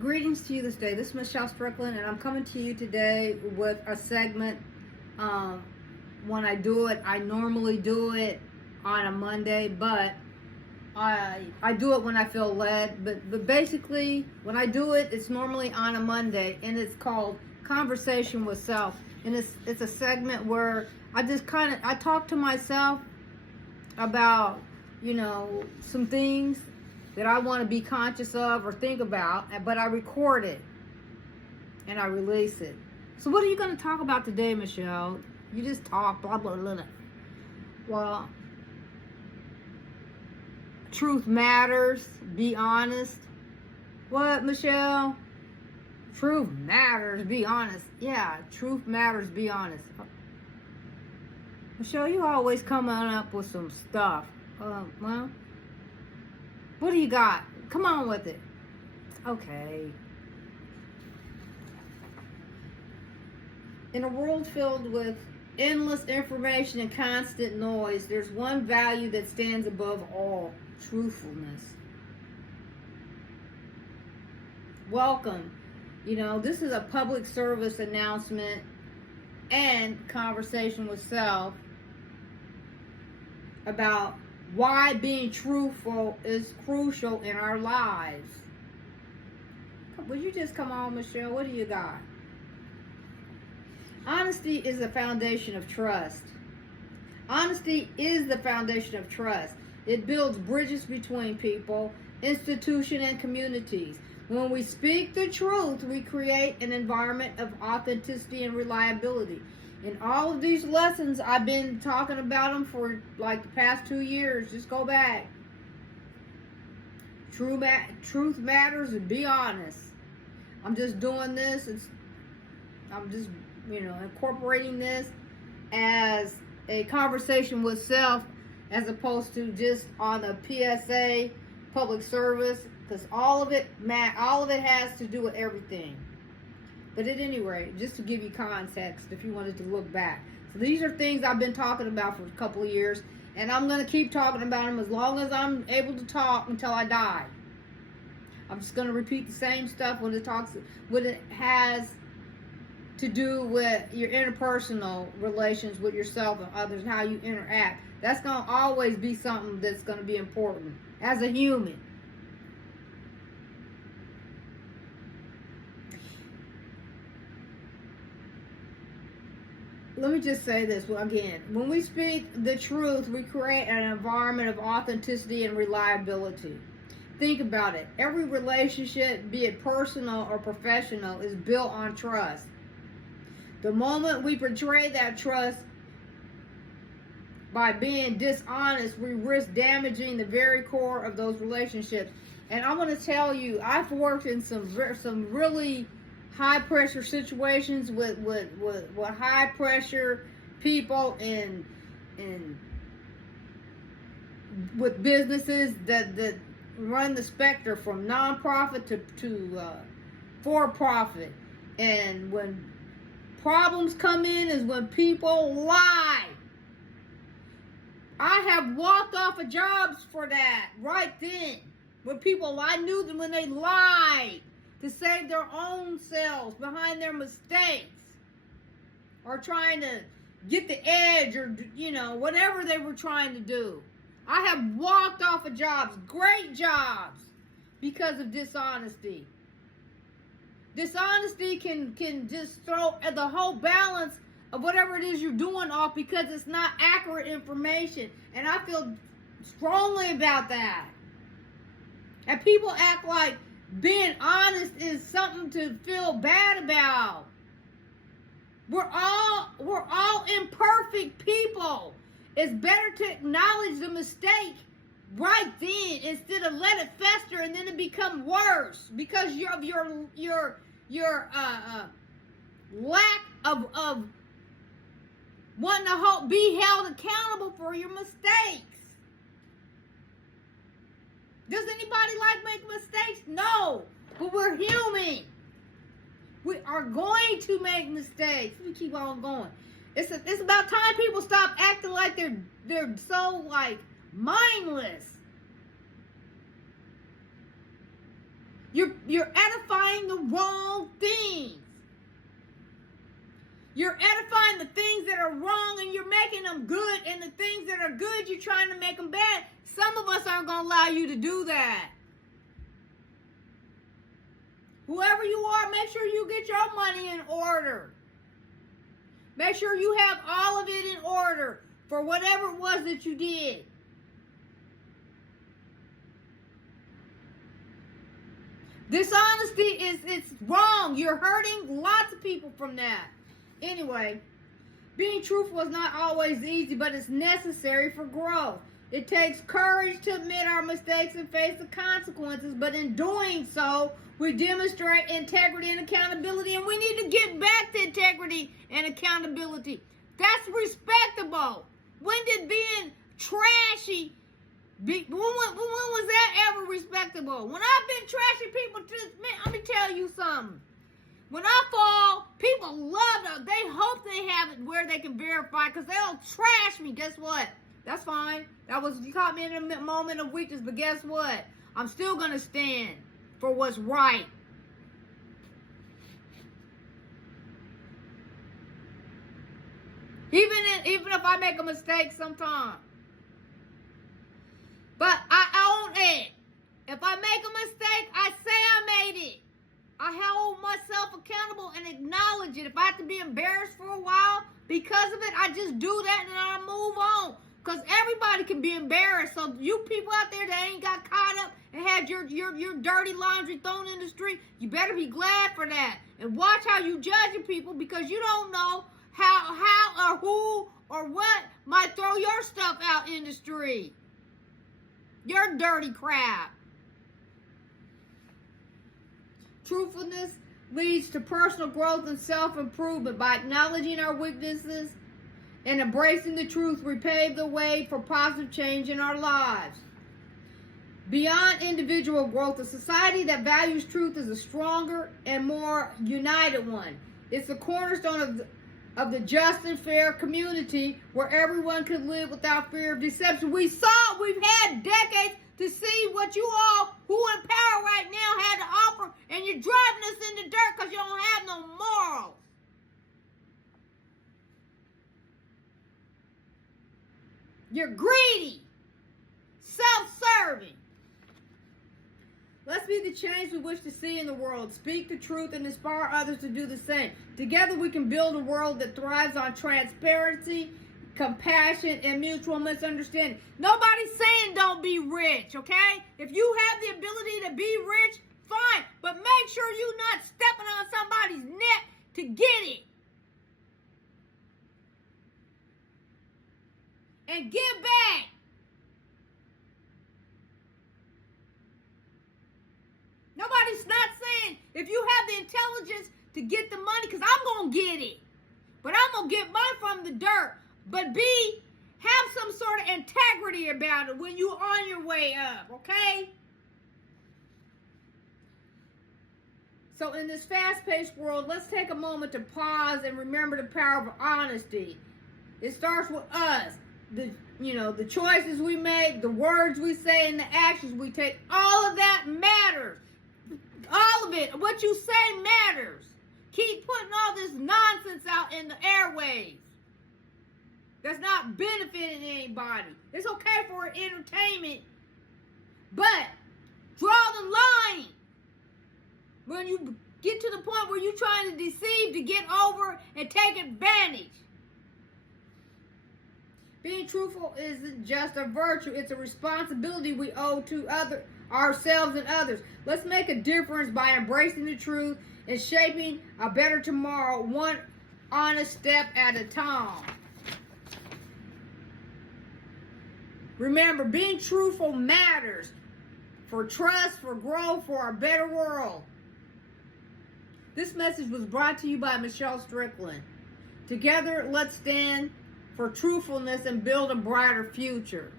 Greetings to you this day. This is Michelle Strickland, and I'm coming to you today with a segment. When I do it, I normally do it on a Monday, but I do it when I feel led. But basically, when I do it, it's normally on a Monday, and it's called Conversation with Self. And it's a segment where I just I talk to myself about some things that I want to be conscious of or think about, but I record it and I release it. So what are you going to talk about today, Michelle? You just talk, blah, blah, blah. Well, truth matters, be honest. What, Michelle? Truth matters, be honest. Yeah, truth matters, be honest. Michelle, you always coming up with some stuff. Well, what do you got? Come on with it. Okay. In a world filled with endless information and constant noise, there's one value that stands above all: truthfulness. Welcome. This is a public service announcement and conversation with self about why being truthful is crucial in our lives. Would you just come on, Michelle? What do you got? Honesty is the foundation of trust. Honesty is the foundation of trust. It builds bridges between people, institutions, and communities. When we speak the truth, we create an environment of authenticity and reliability. And all of these lessons, I've been talking about them for like the past 2 years. Just go back. Truth matters, and be honest. I'm just doing this. I'm just, incorporating this as a conversation with self, as opposed to just on a PSA, public service, because all of it has to do with everything. But at any rate, just to give you context, if you wanted to look back. So these are things I've been talking about for a couple of years, and I'm going to keep talking about them as long as I'm able to talk until I die. I'm just going to repeat the same stuff when it has to do with your interpersonal relations with yourself and others, how you interact. That's going to always be something that's going to be important as a human. Let me just say this again. When we speak the truth, we create an environment of authenticity and reliability. Think about it. Every relationship, be it personal or professional, is built on trust. The moment we betray that trust by being dishonest, we risk damaging the very core of those relationships. And I'm going to tell you, I've worked in some really high pressure situations with high pressure people and with businesses that run the spectrum from nonprofit to for profit. And when problems come in is when people lie. I have walked off of jobs for that right then. When people, I knew that when they lied to save their own selves behind their mistakes, or trying to get the edge, or whatever they were trying to do. I have walked off of jobs, great jobs, because of dishonesty. Dishonesty can just throw the whole balance of whatever it is you're doing off, because it's not accurate information. And I feel strongly about that. And people act like being honest is something to feel bad about. We're all imperfect people. It's better to acknowledge the mistake right then instead of let it fester and then it become worse because of your lack of wanting to be held accountable for your mistakes. Does anybody like making mistakes? No, but we're human. We are going to make mistakes. We keep on going. It's about time people stop acting like they're so mindless. You're edifying the wrong things. You're edifying the things that are wrong and you're making them good, and the things that are good, you're trying to make them bad. Some of us aren't going to allow you to do that. Whoever you are, make sure you get your money in order. Make sure you have all of it in order for whatever it was that you did. Dishonesty it's wrong. You're hurting lots of people from that. Anyway, being truthful is not always easy, but it's necessary for growth. It takes courage to admit our mistakes and face the consequences, but in doing so, we demonstrate integrity and accountability, and we need to get back to integrity and accountability. That's respectable. When did being trashy when was that ever respectable? When I've been trashing people, let me tell you something. When I fall, people love it. They hope they have it where they can verify, because they'll trash me. Guess what? That's fine. You caught me in a moment of weakness, but guess what? I'm still going to stand for what's right. Even if I make a mistake sometimes. But I own it. If I make a mistake, I say I made it. I hold myself accountable and acknowledge it. If I have to be embarrassed for a while because of it, I just do that and I move on. Because everybody can be embarrassed. So you people out there that ain't got caught up and had your dirty laundry thrown in the street, you better be glad for that. And watch how you judge people, because you don't know how or who or what might throw your stuff out in the street. Your dirty crap. Truthfulness leads to personal growth and self-improvement. By acknowledging our weaknesses and embracing the truth, we pave the way for positive change in our lives. Beyond individual growth, a society that values truth is a stronger and more united one. It's the cornerstone of the just and fair community where everyone can live without fear of deception. We've had decades to see what you all who in power right now had to offer, and you're driving us in the dirt because you don't have no morals. You're greedy, self-serving. Let's be the change we wish to see in the world. Speak the truth and inspire others to do the same. Together we can build a world that thrives on transparency, compassion, and mutual misunderstanding. Nobody's saying don't be rich, okay? If you have the ability to be rich, fine. But make sure you're not stepping on somebody's neck to get it. And give back. Nobody's not saying if you have the intelligence to get the money, because I'm going to get it. But I'm going to get mine from the dirt. But B, have some sort of integrity about it when you're on your way up, okay? So in this fast-paced world, let's take a moment to pause and remember the power of honesty. It starts with us. The choices we make, the words we say, and the actions we take. All of that matters. All of it. What you say matters. Keep putting all this nonsense out in the airwaves that's not benefiting anybody. It's okay for entertainment, but draw the line when you get to the point where you're trying to deceive to get over and take advantage. Being truthful isn't just a virtue, it's a responsibility we owe to ourselves and others. Let's make a difference by embracing the truth and shaping a better tomorrow, one honest step at a time. Remember, being truthful matters for trust, for growth, for a better world. This message was brought to you by Michelle Strickland. Together, let's stand for truthfulness and build a brighter future.